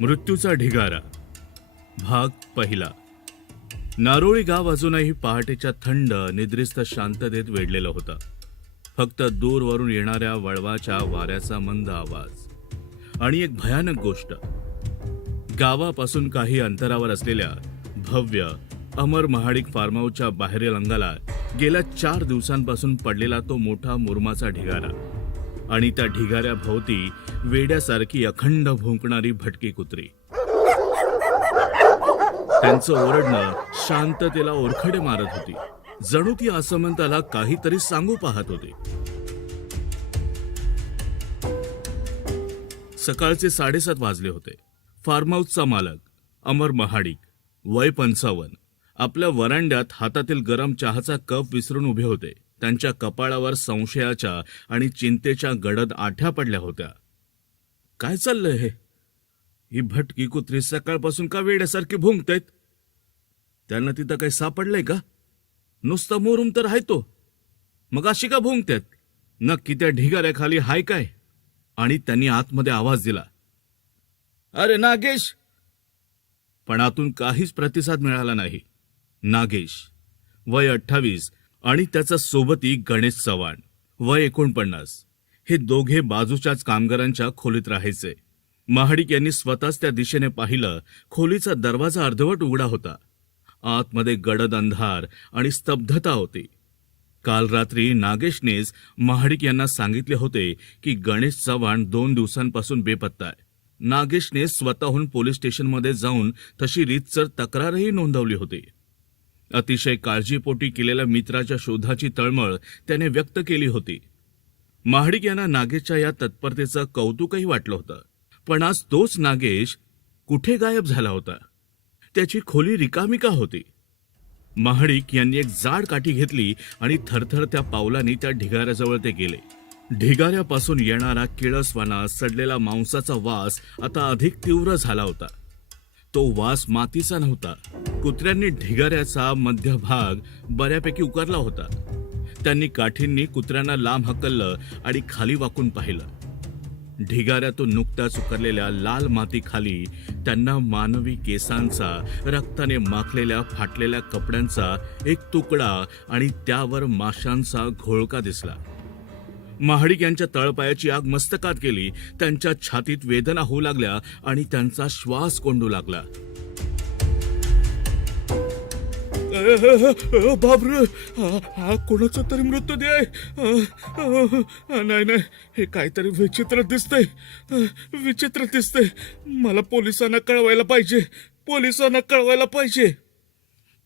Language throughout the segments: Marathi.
मृत्यूचा ढिगारा भाग पहिला. नारोळी गाव अजूनही पहाटेच्या थंड निद्रिस्त शांततेत वेढलेलं होतं. फक्त दूरवरून येणाऱ्या वळवाच्या वाऱ्याचा मंद आवाज आणि एक भयानक गोष्ट. गावापासून काही अंतरावर असलेल्या भव्य अमर महाडिक फार्म हाऊसच्या बाहेरील अंगाला गेल्या 4 दिवसांपासून पडलेला तो मोठा मुरमाचा ढिगारा आणि त्या ढिगाऱ्या भोवती वेड्यासारखी अखंड भुंकणारी भटकी कुत्री. त्यांचं ओरडणं शांततेला ओरखडे मारत होती. जणू ती आसमंताला काहीतरी सांगू पाहत होती. सकाळचे 7:30 वाजले होते. फार्म हाऊसचा मालक अमर महाडिक, वय 55, आपल्या वरांड्यात हातातील गरम चहाचा कप विसरून उभे होते. त्यांच्या कपाळावर संशयाच्या आणि चिंतेच्या गडद आठ्या पडल्या होत्या. काय चाललंय हे? ही भटकी कुत्री सकाळपासून का वेड्यासारखी भुंकतायत? त्यांना तिथं काही सापडलंय का? नुसता मोरून तर आहे तो, मग अशी का भुंकतायत? नक्की त्या ढिगाऱ्याखाली हाय काय? आणि त्यांनी आतमध्ये आवाज दिला, अरे नागेश. पण आतून काहीच प्रतिसाद मिळाला नाही. नागेश, वय 28, आणि त्याचा सोबती गणेश चव्हाण, वय 49, हे दोघे बाजूच्याच कामगारांच्या खोलीत राहायचे. महाडिक यांनी स्वतःच त्या दिशेने पाहिलं. खोलीचा दरवाजा अर्धवट उघडा होता. आतमध्ये गडद अंधार आणि स्तब्धता होती. काल रात्री नागेशनेच महाडिक यांना सांगितले होते की गणेश चव्हाण 2 दिवसांपासून बेपत्ता आहे. नागेशने स्वतःहून पोलीस स्टेशनमध्ये जाऊन तशी रीतसर तक्रारही नोंदवली होती. अतिशय काळजीपोटी केलेल्या मित्राच्या शोधाची तळमळ त्याने व्यक्त केली होती. महाडिक यांना नागेशच्या या तत्परतेचं कौतुकही वाटलं होतं. पण आज तोच नागेश कुठे गायब झाला होता? त्याची खोली रिकामी का होती? महाडिक यांनी एक जाड काठी घेतली आणि थरथर त्या पावलांनी त्या ढिगाऱ्याजवळ ते गेले. ढिगाऱ्यापासून येणारा किळसवाना सडलेला मांसाचा वास आता अधिक तीव्र झाला होता. तो वास मातीचा नव्हता. कुत्र्यांनी ढिगाऱ्याचा मध्यभाग बऱ्यापैकी उकारला होता. त्यांनी काठींनी कुत्र्यांना लांब हकललं आणि खाली वाकून पाहिलं. ढिगाऱ्यातून नुकत्याच उकरलेल्या लाल मातीखाली त्यांना मानवी केसांचा, रक्ताने माखलेल्या फाटलेल्या कपड्यांचा एक तुकडा आणि त्यावर माशांचा घोळका दिसला. महाडिक यांच्या तळपायाची आग मस्तकात गेली. त्यांच्या छातीत वेदना होऊ लागल्या आणि त्यांचा श्वास कोंडू लागला. बापरे, हा कोणाचा तरी मृतदेह आहे. नाही, हे काहीतरी विचित्र दिसतंय. मला पोलिसांना कळवायला पाहिजे.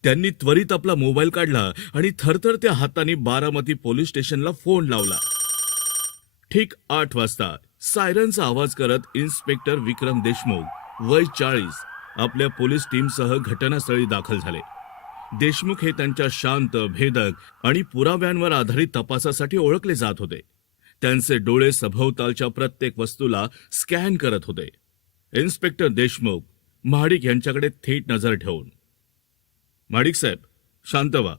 त्यांनी त्वरित आपला मोबाईल काढला आणि थरथरत्या हाताने बारामती पोलीस स्टेशनला फोन लावला. ठीक 8 वाजता सायरनचा आवाज करत इन्स्पेक्टर विक्रम देशमुख, वय 40, आपल्या पोलीस टीमसह घटनास्थळी दाखल झाले. देशमुख हे त्यांच्या शांत, भेदक आणि पुराव्यांवर आधारित तपासासाठी ओळखले जात होते. त्यांचे डोळे सभोवतालच्या प्रत्येक वस्तूला स्कॅन करत होते. इन्स्पेक्टर देशमुख महाडिक यांच्याकडे थेट नजर ठेवून, महाडिक साहेब, शांत व्हा.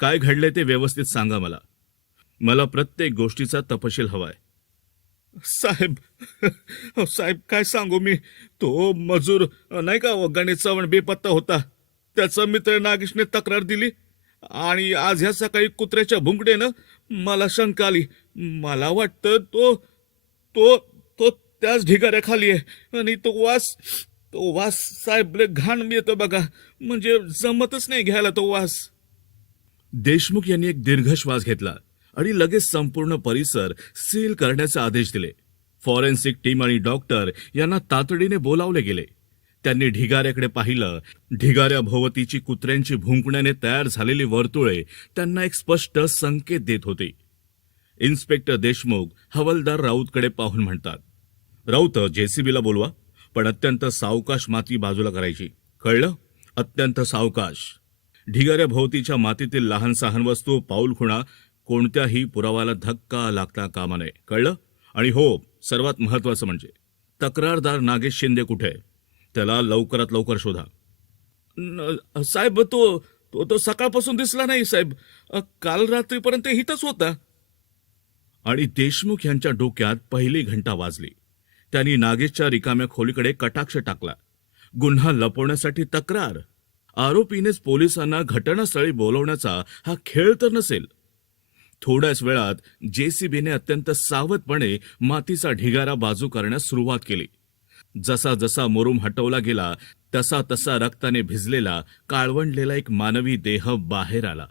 काय घडले ते व्यवस्थित सांगा मला प्रत्येक गोष्टीचा तपशील हवाय. साहेब काय सांगू मी. तो मजूर नाही का, गणेश चव्हाण बेपत्ता होता. त्याचा मित्र नागेशने तक्रार दिली आणि आज ह्या सकाळी कुत्र्याच्या भुंकडेनं मला शंका आली. मला वाटतं तो त्याच ढिगाऱ्याखाली आहे. आणि तो वास साहेब घाण येतो बघा. म्हणजे जमतच नाही घ्यायला तो वास. देशमुख यांनी एक दीर्घ श्वास घेतला आणि लगेच संपूर्ण परिसर सील करण्याचे आदेश दिले. फॉरेन्सिक टीम आणि डॉक्टर यांना तातडीने बोलावले गेले. त्यांनी ढिगाऱ्याकडे पाहिलं. ढिगाऱ्याभोवतीची कुत्र्यांची भुंकण्याने तयार झालेली वर्तुळे त्यांना एक स्पष्ट संकेत देत होती. इन्स्पेक्टर देशमुख हवालदार राऊतकडे पाहून म्हणतात, राऊत, जेसीबीला बोलवा, पण अत्यंत सावकाश माती बाजूला करायची. कळलं? अत्यंत सावकाश. ढिगाऱ्याभोवतीच्या मातीतील लहान सहान वस्तू, पाऊलखुणा, कोणत्याही पुरावाला धक्का लागता कामा नये. कळलं? आणि हो, सर्वात महत्वाचं म्हणजे तक्रारदार नागेश शिंदे कुठे? त्याला लवकरात लवकर शोधा. साहेब, तो सकाळपासून दिसला नाही साहेब. काल रात्रीपर्यंत इथंच होता. आणि देशमुख यांच्या डोक्यात पहिली घंटा वाजली. त्यांनी नागेशच्या रिकाम्या खोलीकडे कटाक्ष टाकला. गुन्हा लपवण्यासाठी तक्रार. आरोपीनेच पोलिसांना घटनास्थळी बोलवण्याचा हा खेळ तर नसेल. थोड्याच वेळात जेसीबीने अत्यंत सावधपणे मातीचा ढिगारा बाजू करण्यास सुरुवात केली. जसा जसा मुरूम हटवला गेला तसा तसा रक्ताने भिजलेला काळवंडलेला एक मानवी देह बाहेर आला.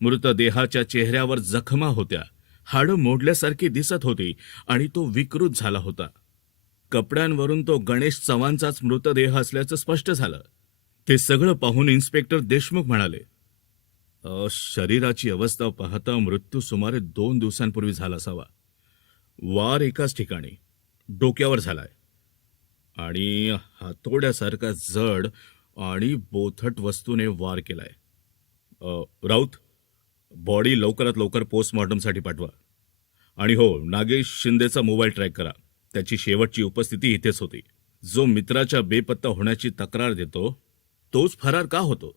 मृतदेहाच्या चेहऱ्यावर जखमा होत्या. हाडं मोडल्यासारखी दिसत होती आणि तो विकृत झाला होता. कपड्यांवरून तो गणेश चव्हाणचाच मृतदेह असल्याचं स्पष्ट झालं. ते सगळं पाहून इन्स्पेक्टर देशमुख म्हणाले, शरीराची अवस्था पाहता मृत्यू सुमारे 2 दिवसांपूर्वी झाला असावा. वार एकाच ठिकाणी, डोक्यावर झालाय आणि हातोड्यासारखा जड आणि बोथट वस्तूने वार केलाय. राऊत, बॉडी लवकरात लवकर पोस्टमॉर्टमसाठी पाठवा. आणि हो, नागेश शिंदेचा मोबाईल ट्रॅक करा. त्याची शेवटची उपस्थिती इथेच होती. जो मित्राच्या बेपत्ता होण्याची तक्रार देतो तोच फरार का होतो?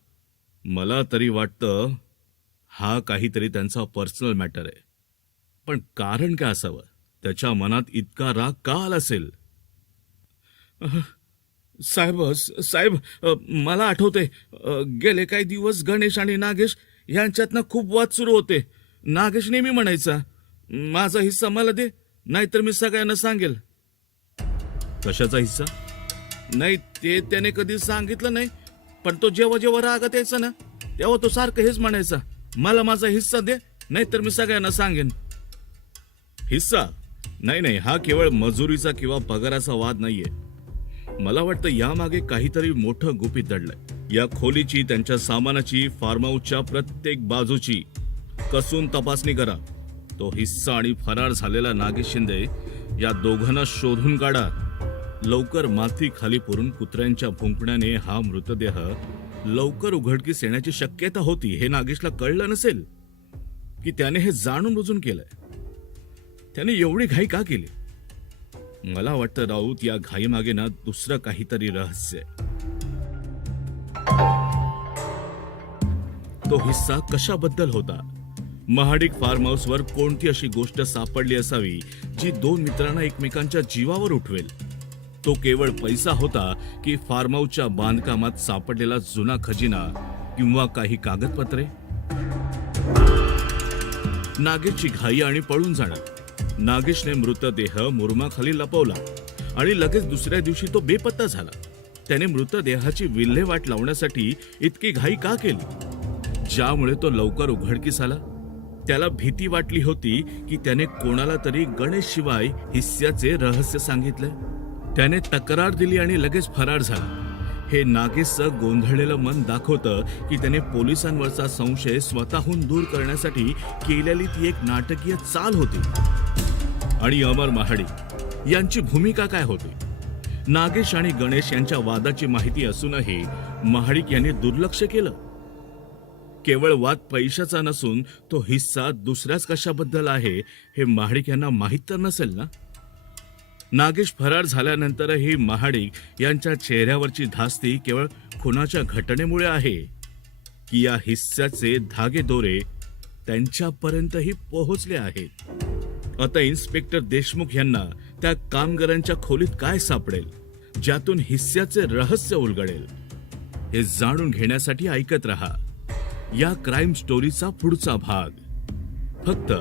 मला तरी वाटतं हा काहीतरी त्यांचा पर्सनल मॅटर आहे. पण कारण काय असावं? त्याच्या मनात इतका राग का आला असेल? साहेब, मला आठवते, गेले काही दिवस गणेश आणि नागेश यांच्यातनं खूप वाद सुरू होते. नागेश नेहमी म्हणायचा, माझा हिस्सा मला दे, नाहीतर मी सगळ्यांना सांगेल. कशाचा हिस्सा? नाही, ते त्याने कधी सांगितलं नाही, पण तो जेव्हा जेव्हा रागात यायचा ना तेव्हा तो सारखं हेच म्हणायचा, मला माझा हिस्सा दे, नाहीतर मी सगळ्यांना सांगेन. हिस्सा? नाही, हा केवळ मजुरीचा किंवा पगाराचा वाद नाहीये. मला वाटतं यामागे काहीतरी मोठं गुपित दडलंय. या खोलीची, त्यांच्या सामानाची, फार्म हाऊसच्या प्रत्येक बाजूची कसून तपासणी करा. तो हिस्सा आणि फरार झालेला नागेश शिंदे या दोघांना शोधून काढा. लवकर माती खाली पुरून कुत्र्यांच्या भुंकण्याने हा मृतदेह लवकर उघडकीस येण्याची शक्यता होती. हे नागेशला कळलं नसेल की त्याने हे जाणून बुजून केलंय. त्याने एवढी घाई का केली? मला वाटतं राऊत, या घाईमागे ना दुसरं काहीतरी रहस्य आहे. तो हिस्सा कशाबद्दल होता? महाडिक फार्म हाऊसवर कोणती अशी गोष्ट सापडली असावी जी 2 मित्रांना एकमेकांच्या जीवावर उठवेल? तो केवळ पैसा होता की फार्म हाऊसच्या बांधकामात सापडलेला जुना खजिना किंवा काही कागदपत्रे? नागेशची घाई आणि पळून जाणं. नागेशने मृतदेह मुरुमाखाली लपवला आणि लगेच दुसऱ्या दिवशी तो बेपत्ता झाला. त्याने मृतदेहाची विल्हेवाट लावण्यासाठी इतकी घाई का केली? ज्यामुळे तो लवकर उघडकीस आला. त्याला भीती वाटली होती की त्याने कोणाला तरी गणेश शिवाय हिस्स्याचे रहस्य सांगितले. त्याने तक्रार दिली आणि लगेच फरार झाला. हे नागेशचं गोंधळलेलं मन दाखवतं की त्याने पोलिसांवरचा संशय स्वतःहून दूर करण्यासाठी केलेली ती एक नाटकीय चाल होती. आणि अमर महाडिक यांची भूमिका काय होती? नागेश आणि गणेश यांच्या वादाची माहिती असूनही महाडिक यांनी दुर्लक्ष केलं. केवळ वाद पैशाचा नसून तो हिस्सा दुसऱ्याच कशाबद्दल आहे हे महाडिक यांना माहीत तर नसेल ना? नागेश फरार झाल्यानंतरही महाडिक यांच्या चेहऱ्यावरची धास्ती केवळ खुनाच्या घटनेमुळे आहे की या हिस्स्याचे धागेदोरे त्यांच्यापर्यंतही पोहोचले आहेत? आता इन्स्पेक्टर देशमुख यांना त्या कामगारांच्या खोलीत काय सापडेल ज्यातून हिस्स्याचे रहस्य उलगडेल? हे जाणून घेण्यासाठी ऐकत रहा या क्राईम स्टोरीचा पुढचा भाग, फक्त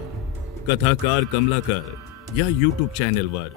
कथाकार कमलाकर या YouTube चॅनेलवर.